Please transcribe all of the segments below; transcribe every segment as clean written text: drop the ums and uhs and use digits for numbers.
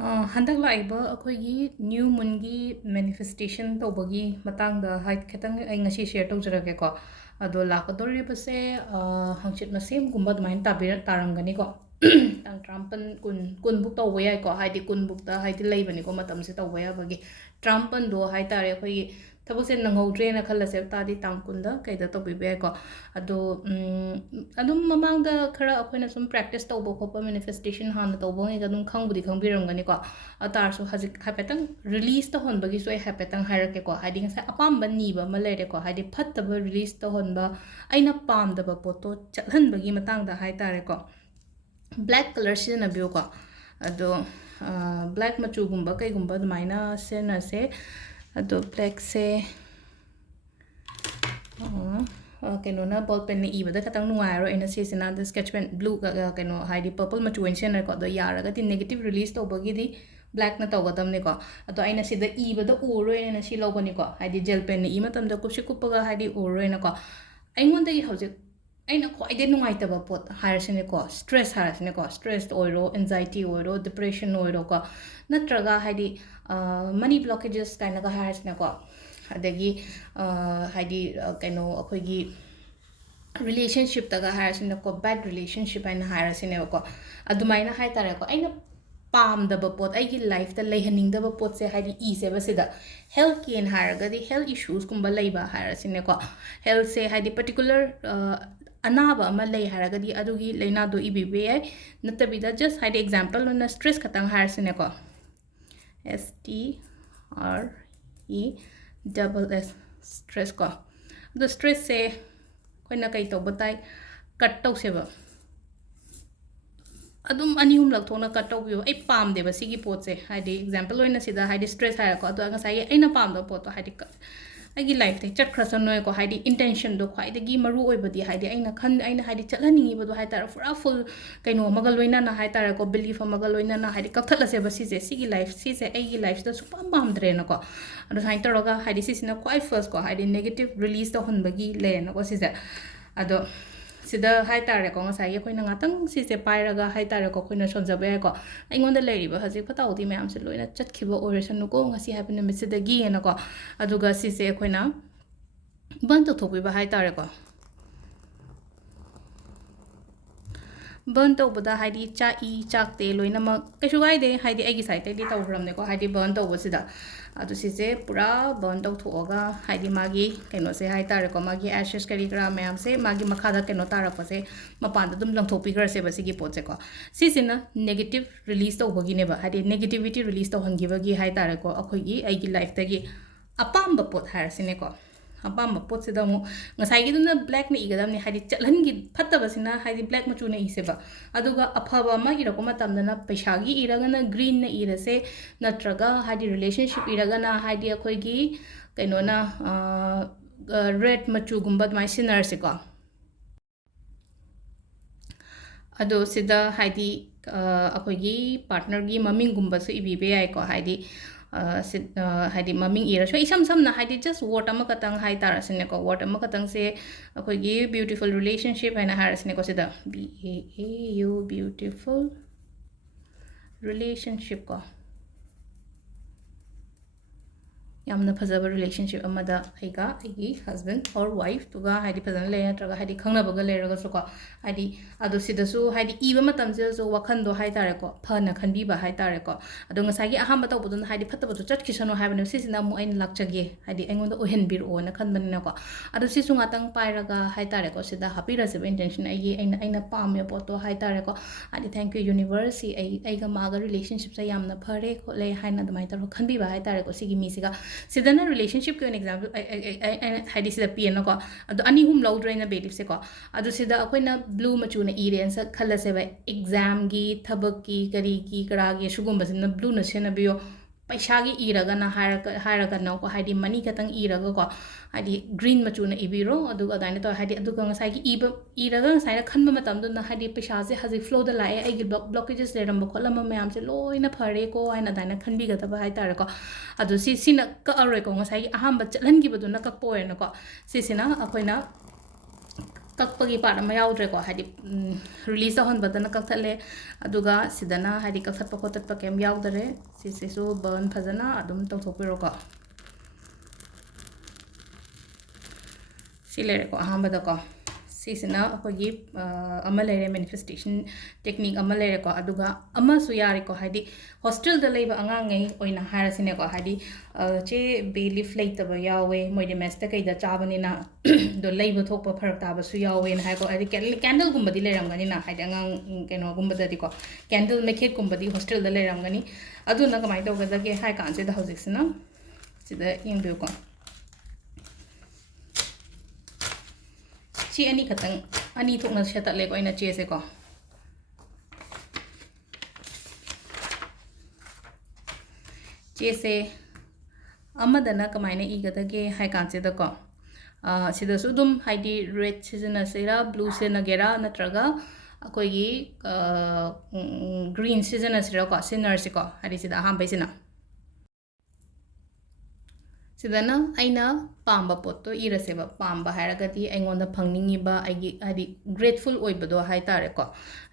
Handak laiba akhoi new moon gi manifestation tawbagi matangda hait khetang ai ngasi share tawjarage ko ado lakadori base hangchit masem gumba dumain tabir tarangani ko tang trampan kun buk tawba yai ko haidi kun buk ta haidi laibani ko matam se tawba ya bagi trampan do hai tare akhoi tabuse nangaudre na khallase tadi tang kunda kaida tawbi be ko ado adum mamang da khara akhoi na sum practice tawba khopa manifestation han tawba ngi adum khangbudi khangbiramgani ko atar so hazik hapetang release to hon bagi so hapetang harake ko hiding sa apam ban ni ba malere ko hidi phatta ba release to hon ba aina pam da ba poto chalhan bagi matang da hai tare ko black color sin na bio ko ado black machu gumba kai gumba maina se na se ado black se keno na ball pen ni ibada katang nuairo ina sisina the sketch pen blue keno haidi purple machu en sen ko do yara ga ti negative release to bagi di black na taw gadam ne ko ato aina sida ibada uro ina si logo ni ko haidi gel pen ni matam da kupsi kupaga haidi uro ina ko aingon da gi hojik aina ko ide nungai ta ba pot harasine ko stress harasine ko stress oiro anxiety oiro depression oiro ko natraga haidi money blockages kaina ga harasine ko adagi haidi kaino akhoigi relationship taga harasine ko bad relationship aina harasine ko adumaina hai tare ko aina pam da ba pot aigi life ta lehaning da ba pot se haidi e se ba sida health ken haragadi health issues kumba leiba harasine ko health se haidi particular anaba ama lei haragadi adugi leina do ibb ai natabida just haidi example on stress khatang harasine ko STRESS stress ko the stress se koina kai to batai cut to seba adum anihum lak thona cut to bio ai pam de ba sigi pot se haidi example oina sida haidi stress ha ko adu anga sai aina pam do pot to haidi aigi life te chat khra san noi ko haidi intention do khai de gi maru oi badi haidi aina khan aina haidi chatlaningi bodo hai tar pura full kaino magal loina na hai tar ko belief magal loina na haidi kapthala se ba si se sigi life si se aigi life da supam pam dre na ko ado sai taroga haidi si sina quite first ko haidi negative release to hon bagi le na ko si se ado sida hai tare ko ngasai khoi na ngatang si se pairaga hai tare ko khoina sonjabe ko aingonda leiriba haji phatau di mayam se loina chatkhiba oration ko ngasi happen me sida gi na ko aduga si se khoina ban to thopi ba hai tare ko burn to bada haidi cha e chak te loina ma kaishu gai de haidi agi side te di tawram ne ko haidi burn to wasida adu si se pura burn to thoga haidi magi keno se hai tare ko magi ashes kari gra mayam se magi makha da keno tara pa se mapan da dum lang thopi gra se basi gi pot se ko si sina negative release to hogi ne ba haidi negativity release to hangi ba gi hai tare ko akhoi gi ai gi life ta gi apam ba pot har sine ko apam ba pot se da mo ngasai gi dum na black ne igadam ne haidi chalhan gi phatta basina haidi black machu ne ise ba aduga aphaba ma gi rako matam na paisa gi iraga na green na irase natraga haidi relationship iraga na haidi akhoi gi kaino na red machu gumba mai sinar se ko ado sida haidi akhoi gi partner gi maming gumba su ibi be ai ko haidi haidi maming ira so isam sam na haidi just word ama katang hai tar asine ko word ama katang se akhoi gi beautiful relationship haina har asine ko sida BAAU beautiful relationship ko yamna phajaba relationship amada aiga aigi husband or wife tuga haidi phajana le natraga haidi khangna baga le raga so ko haidi adu sidasu haidi iba matam je so wakhan do hai tare ko phana khanbi ba hai tare ko adu ngasai gi aham bataw budun haidi phatta batu chat kisano haibane sisina mu ain lakchage haidi aingonda ohen bir o na khanban na ko adu sisu ngatang pai raga hai tare ko sida happy rasive intention aigi aina pam me poto hai tare ko haidi thank you universe aiga maga relationship sa yamna phare ko le haina dumai tar khanbi ba hai tare ko sigi mi siga sidana relationship ko an example haidi sida piano ko adu ani hum low drain na belief se ko adu sida akoina blue machu na iren sa khala se ba exam gi thabak ki kari ki kara gi sugum basina blue na sena biyo paisa gi iraga na haraga na ko haidi money katang iraga ko haidi green machu na ibiro adu adaina to haidi adu ka sai gi iraga sai na khanma matam do na haidi paisa se haji flow da lae ai gi blockages le ram ko lama mayam se loina phare ko aina daina khanbi ga ta ba hai tar ko adu sina ka aroi ko ngasai aham ba chalhan gi badu na ka poe na ko sina akoina ꯀꯛꯄꯒꯤ part ꯑꯃ ꯌꯥꯎꯗ꯭ꯔꯦꯀꯣ ꯍꯥꯏꯗꯤ release ꯇꯧꯍꯟꯕꯗꯅ ꯀꯛꯊꯠꯂꯦ ꯑꯗꯨꯒ ꯁꯤꯗꯅ ꯍꯥꯏꯗꯤ ꯀꯛꯊꯠꯄ ꯈꯣꯠꯇꯠꯄ ꯀꯩꯝ ꯌꯥꯎꯗꯔꯦ ꯁꯤꯁꯤꯁꯨ burn ꯐꯖꯅ ꯑꯗꯨꯝ ꯇꯧꯊꯣꯛꯄꯤꯔꯣꯀꯣ ꯁꯤ ꯂꯩꯔꯦꯀꯣ ꯑꯍꯥꯟꯕꯗꯀꯣ ꯁꯤꯁꯤꯅ ꯑꯩꯈꯣꯏꯒꯤ ꯑꯃ ꯂꯩꯔꯦ ꯃꯦꯅꯤꯐꯦꯁꯇꯦꯁꯟ ꯇꯦꯛꯅꯤꯛ ꯑꯃ ꯂꯩꯔꯦꯀꯣ ꯑꯗꯨꯒ ꯑꯃꯁꯨ ꯌꯥꯔꯦꯀꯣ ꯍꯥꯏꯗꯤ ꯍꯣꯁꯇꯦꯜꯗ ꯂꯩꯕ ꯑꯉꯥꯡꯉꯩ ꯑꯣꯏꯅ ꯍꯥꯏꯔꯁꯤꯅꯦꯀꯣ ꯍꯥꯏꯗꯤ ꯆꯦ ꯕꯦꯂꯤꯐ ꯂꯩꯇꯕ ꯌꯥꯎꯋꯦ ꯃꯣꯏꯗꯤ ꯃꯦꯁꯇ ꯀꯩꯗ ꯆꯥꯕꯅꯤꯅ ꯑꯗꯣ ꯂꯩꯕ ꯊꯣꯛꯄ ꯐꯔꯛ ꯇꯥꯕꯁꯨ ꯌꯥꯎꯋꯦꯅ ꯍꯥꯏꯀꯣ ꯍꯥꯏꯗꯤ ꯀꯦꯟꯗꯜꯒꯨꯝꯕꯗꯤ ꯂꯩꯔꯝꯒꯅꯤꯅ ꯍꯥꯏꯗꯤ ꯑꯉꯥꯡ ꯀꯩꯅꯣꯒꯨꯝꯕꯗꯗꯤꯀꯣ ꯀꯦꯟꯗꯜ ꯃꯩꯈꯦꯠꯀꯨꯝꯕꯗꯤ ꯍꯣꯁꯇꯦꯜꯗ ꯂꯩꯔꯝꯒꯅꯤ ꯑꯗꯨꯅ ꯀꯃꯥꯏꯅ ꯇꯧꯒꯗꯒꯦ ꯍꯥꯏ ꯀꯥꯟꯁꯤꯗ ꯍꯧꯖꯤꯛꯁꯤꯅ ꯁꯤꯗ ꯌꯦꯡꯕꯤꯌꯨꯀꯣ ꯁꯤ ꯑꯅꯤ ꯈꯛꯇꯪ ꯑꯅꯤ ꯊꯣꯛꯅ ꯁꯦꯠꯇꯠꯂꯦꯀꯣ ꯑꯩꯅ ꯆꯦꯁꯦꯀꯣ ꯆꯦꯁꯦ ꯑꯃꯗꯅ ꯀꯃꯥꯏꯅ ꯏꯒꯗꯒꯦ ꯍꯥꯏ ꯀꯥꯟꯁꯤꯗꯀꯣ ꯁꯤꯗꯁꯨ ꯑꯗꯨꯝ ꯍꯥꯏꯗꯤ ꯔꯦꯗ ꯁꯤꯖꯤꯟꯅꯁꯤꯔꯥ ꯕ꯭ꯂꯨ ꯁꯤꯖꯤꯟꯅꯒꯦꯔꯥ ꯅꯠꯇ꯭ꯔꯒ ꯑꯩꯈꯣꯏꯒꯤ ꯒ꯭ꯔꯤꯟ ꯁꯤꯖꯤꯟꯅꯁꯤꯔꯥꯀꯣ ꯁꯤꯖꯤꯟꯅꯔꯁꯤꯀꯣ ꯍꯥꯏꯗꯤ ꯁꯤꯗ ꯑꯍꯥꯟꯕꯩꯁꯤꯅ ꯁꯤꯗꯅ ꯑꯩꯅ ꯄꯥꯝꯕ ꯄꯣꯠꯇꯣ ꯏꯔꯁꯦꯕ ꯄꯥꯝꯕ ꯍꯥꯏꯔꯒꯗꯤ ꯑꯩꯉꯣꯟꯗ ꯐꯪꯅꯤꯡꯉꯤꯕ ꯑꯩꯒꯤ ꯍꯥꯏꯗꯤ ꯒ꯭ꯔꯦꯠꯐꯨꯜ ꯑꯣꯏꯕꯗꯣ ꯍꯥꯏꯇꯥꯔꯦꯀꯣ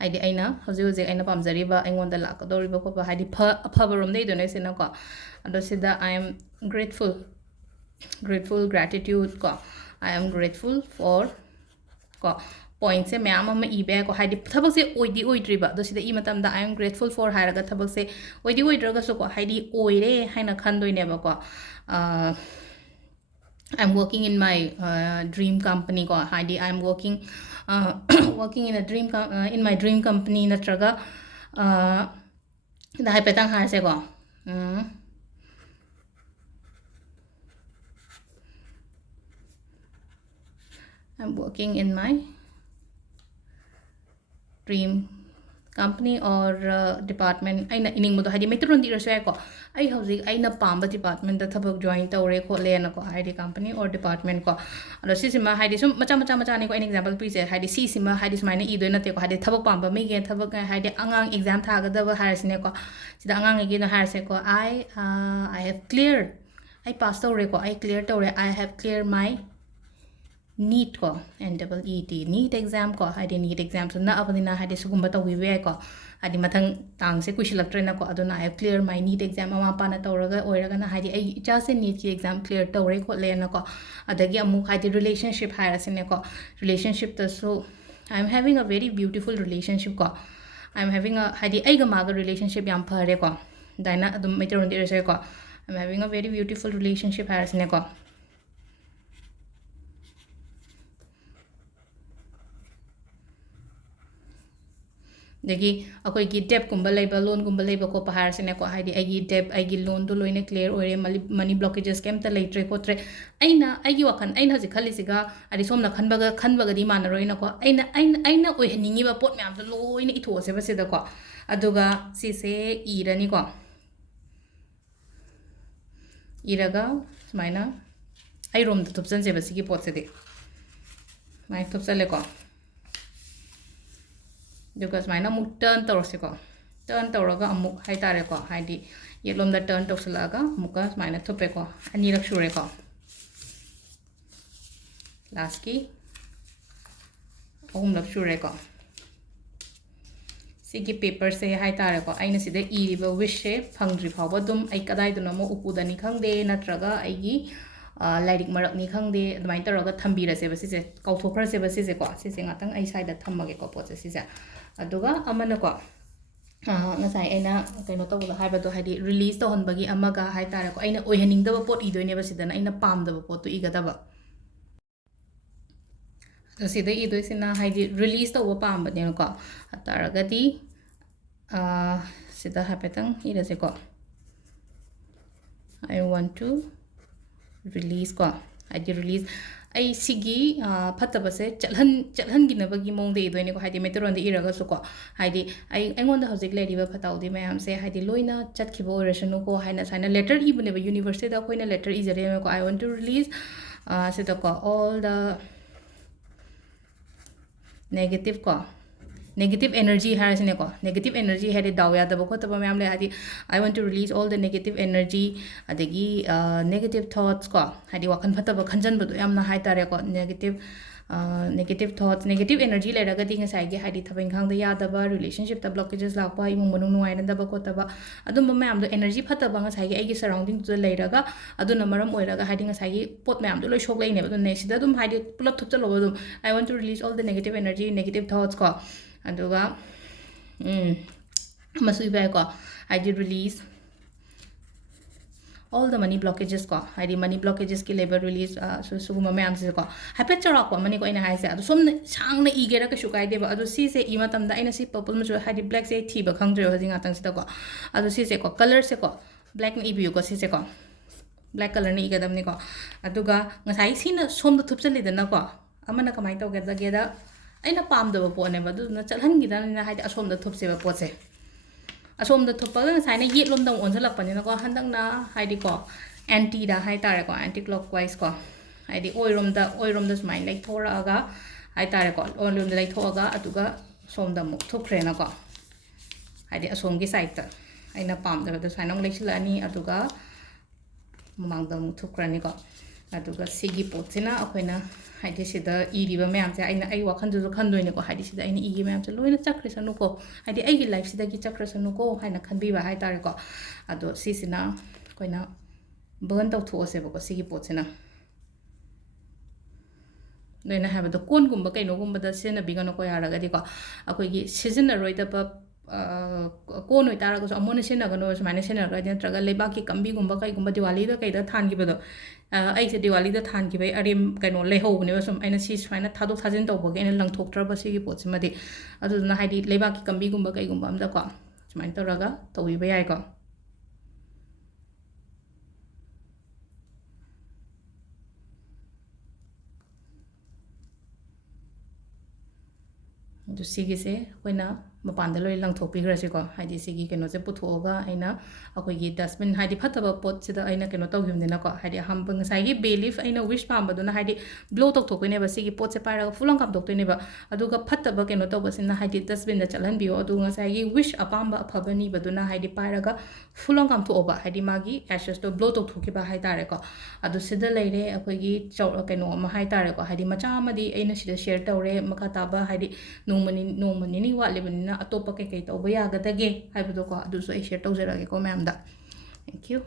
ꯍꯥꯏꯗꯤ ꯑꯩꯅ ꯍꯧꯖꯤꯛ ꯍꯧꯖꯤꯛ ꯑꯩꯅ ꯄꯥꯝꯖꯔꯤꯕ ꯑꯩꯉꯣꯟꯗ ꯂꯥꯛꯀꯗꯧꯔꯤꯕ ꯈꯣꯠꯄ ꯍꯥꯏꯗꯤ ꯑꯐꯕꯔꯣꯝꯗ ꯏꯗꯣꯏꯅꯦ ꯁꯤꯅꯀꯣ ꯑꯗꯣ ꯁꯤꯗ ꯑꯥꯏ M grateful gratitude ko I am grateful for ko points se mayam ama ibe ko haidi thabak se oidi oidriba do sida I matamda I am grateful for hairaga thabak se oidi oidraga so ko haidi oire haina khandoine ba ko I'm working in my dream company ko haidi I'm working working in a in my dream company natraga da hai petang har se ko I'm working in my dream company or department aina ining modo hadi metron di raso ko ai hauji aina pamba department da thabak join tawre khole na ko hadi company or department ko ado sisima hadi sum macha ni ko an example please hadi sisima hadi sumaina I do na te ko hadi thabak pamba me ge thabak hadi angang exam thaga da harasine ko sida angang ge na harase ko I have cleared I passed tawre ko I clear tawre I have cleared my NEET ko NEET NEET exam ko hadi NEET exam so na abadina hadi sugumba tawibe ko hadi mathang tang se kushilaktre na ko aduna I have clear my NEET exam ama pa na tawraga oiraga na hadi ai cha se NEET ki exam clear tawre ko le na ko adagi amu hadi relationship hairasine ko relationship ta so I am having a very beautiful relationship ko I am having a hadi ai ga maga relationship yam phare ko daina adum metron di rese ko I am having a very beautiful relationship hairasine ko dagi akoi gi debt kumba leiba loan kumba leiba ko pahar sine ko haidi agi debt agi loan to loine clear ore money blockages kem ta leitre ko tre aina agi wakan aina haji khali siga ari somna khanbaga di mana roina ko aina oi haningi ba pot myam to loine itho se ba sida ko aduga si se irani ko iraga sumaina ai rom da thupsan se ba sigi pot se de mai thupsale ko duga sumaina muk turn tawrse ko turn tawraga amuk hai tare ko haidi yelom da turn tawsalaga muka sumaina thupe ko ani rak shure ko last ki ahum lak shure ko sigi paper se hai tare ko aina sida iriba wish se phangdri phawa dum ai kadai duna mo upudani khangde natraga aigi lairik marak ni khangde admai taraga thambira se ba sise kauthokra se ba sise ko sise ngatang ai side da thammage ko pot se sise aduga amana ko ngasai aina kaino tawla haibado hadi release to honbagi amaga hai tare ko aina oihaningdaba pot idoine ba sidana aina pamdaba pot to igadaba so sida idoisina hadi release to pamba ne ko ataragadi sida hapetang irase ko I want to release ko hadi release ai sigi phattaba se chalhan ginabagi mong de idoine ko hadi meteron de iraga so ko hadi ai engonda hojik leriba phatawdi mayam se hadi loina chatkhibo oirasanu ko haina saina letter ibune ba university da koina letter izare ko I want to release sida ko all the negative ko negative energy harasine ko negative energy hadi dawya da ko taba mayam le hadi I want to release all the negative energy adagi negative thoughts ko hadi wakan phataba khanjan badu yamna hai tare ko negative negative thoughts negative energy leragadi ngasai gi haidi thabeng khang da yadaba relationship ta blockages lakpa imong manung nuai na daba ko taba adum mayam do energy phataba ngasai gi ai gi surrounding to leraga aduna maram oiraga haidi ngasai gi pot mayam do loi shok lai ne ba do ne sida dum haidi pulap thup chalo dum I want to release all the negative energy negative thoughts ko aduga masui ba ko I did release all the money blockages ko haidi money blockages ki labor release so suguma mayam se ko hapet charak ko money ko ina haise adu som sang na igera ka shukai de ba adu si se i matam da ina si purple mu haidi black se thi ba khang jre hojing atang sita ko adu si se ko color se ko black na ibu ko si se ko black color ni igadam ni ko aduga ngasai sina som da thup chali da na ko amana kamai to ga da aina pam da po ne ba du na chalhan gi da na haidi asom da thup se ba po se asom da thup pa ngasai na yet lom dang on salak pa ni na ko handang na haidi ko anti da hai tare ko anti clockwise ko haidi oirom da smai like thora aga hai tare ko oirom da like thoga atuga som da muk thukre na ko haidi asom gi side ta aina pam da da sai nong like sila ani atuga mamang da muk thukra ni ko aduga sigi potsina akoina haidi sida iri ba mayam se aina ai wakhan ju khan doine ko haidi sida aina igi mayam se loina chakre sanu ko haidi ai gi life sida gi chakre sanu ko haina khanbi ba hai tare ko ado sisina koina burn tau tho se ba ko sigi potsina noina ha ba do kon gumba kaino gumba da sena bigano ko yara ga di ko akoi gi season roi da pa ko noi tara ko amone sena ga no smane sena ga den traga leba ki kambi gumba kai gumba diwali da kai da than gi ba do ai se diwali da than gi bai arim kaino le ho ne sum aina si smaina thadok thajin to bo ge ena lang thok tra ba sigi pot sima di adu na haidi leba ki kambi gumba kai gumba am da ko smain to raga to wi ba yai ko adu sigi se koina mapanda loi lang thok pi gra se ko haidi sigi keno se puthoga aina akoi gi dustbin haidi phataba pot sida aina keno to gyum dina ko haidi hampang sai gi belief aina wish pam baduna haidi blow tok thok ne ba sigi pot se paira fulang kam tok ne ba aduga phataba keno to basina haidi dustbin da chalan bio adu nga sai gi wish apam ba phabani baduna haidi paira ga fulang kam tho ba haidi magi ashes to blow tok thoki ba hai tare ko adu sida leire akoi gi chaw keno ma hai tare ko haidi macha amadi aina sida share tawre makha taba haidi nomani ni wa lebanina atopa ke kai tawba yagadage haibado ko adu so I share tawjara ge ko ma'am da thank you